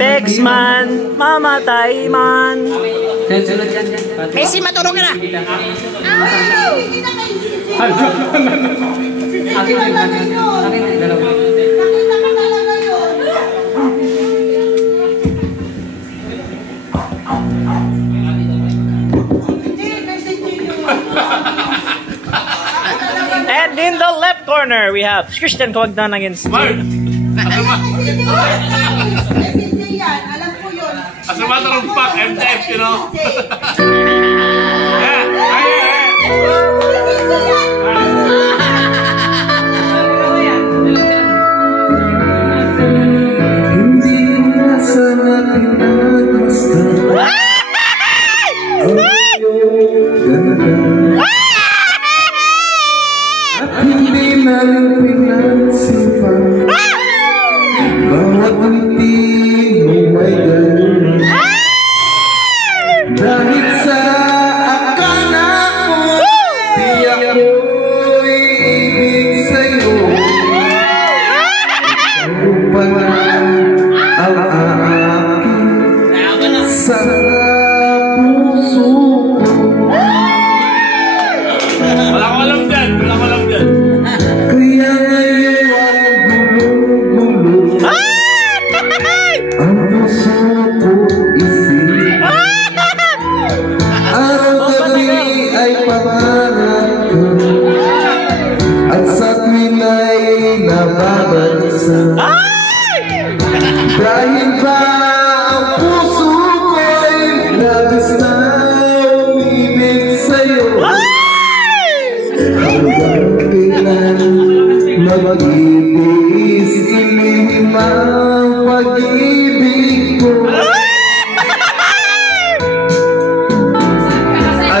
Text man, mamatay man. Messi, matulog ka na. And in the left corner, we have Christian Kawagdan against Mark! Alam ko yun. As a matter of fact, MTF, you know? Hindi ko na sana pinagmasdan ang iyong ganda at hindi namin pinagsipan bawat ngiti mo ay ganun dahil sa akala ko di ako'y ibig sa'yo pala ang aking sa puso ko. Wala ko alam dyan, wala ko alam dyan. Kaya ngayon ang gulo-gulo ang puso ko isip. Araw-gabi ay pangarap ko at sa tuwila'y nababansa. Dahil ba ang puso ko'y labis na umibig sa'yo hanggang kailan mag-ibig ilihim ang pag-ibig ko.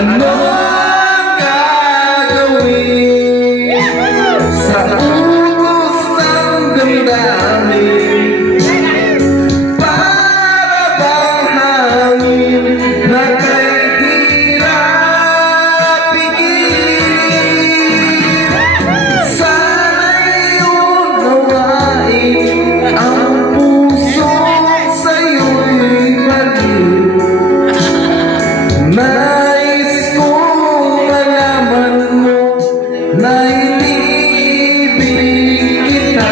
Ano ang gagawin sa utos ng damdamin? Para bang hangin na kay hirap pigilin? Sana'y unawain ang puso sa'yo'y baliw. Nais kong malaman mo na inibig kita.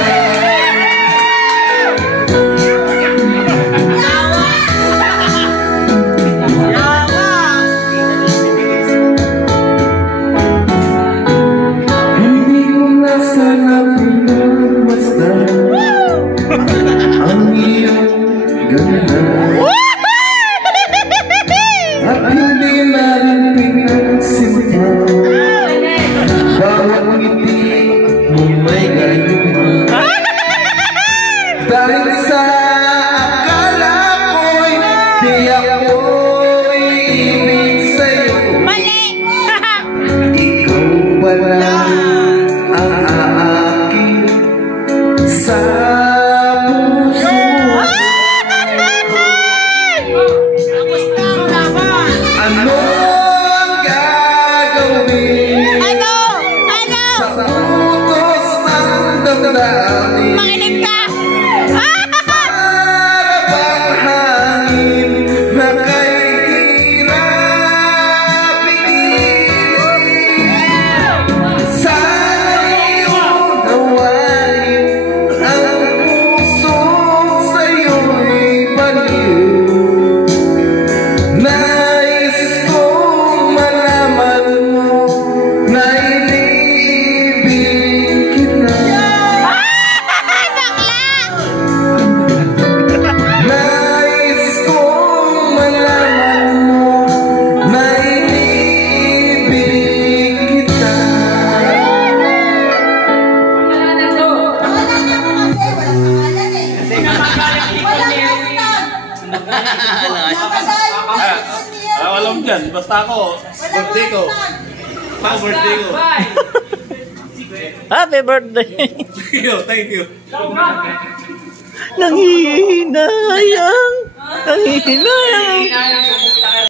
Hindi ko na sana pinagmasdan ang iyong ganda at hindi na rin pinagsimpan bawat ngiti mo may gayuma. Dahil sa akala ko'y di ako'y ibig sa'yo. Ikaw pala ang aking sa puso. Ano ang gagawin sa utos ng damdamin? Para bang hangin na kay hirap pigilin? Sana'y unawain ang puso sa'yo'y baliw. Nais kong malaman mo na inibig kita. Nais kong malaman mo na inibig kita. Alam dyan, basta ako, birthday ko. Birthday ko. Happy birthday! Thank you. Nanghihinayang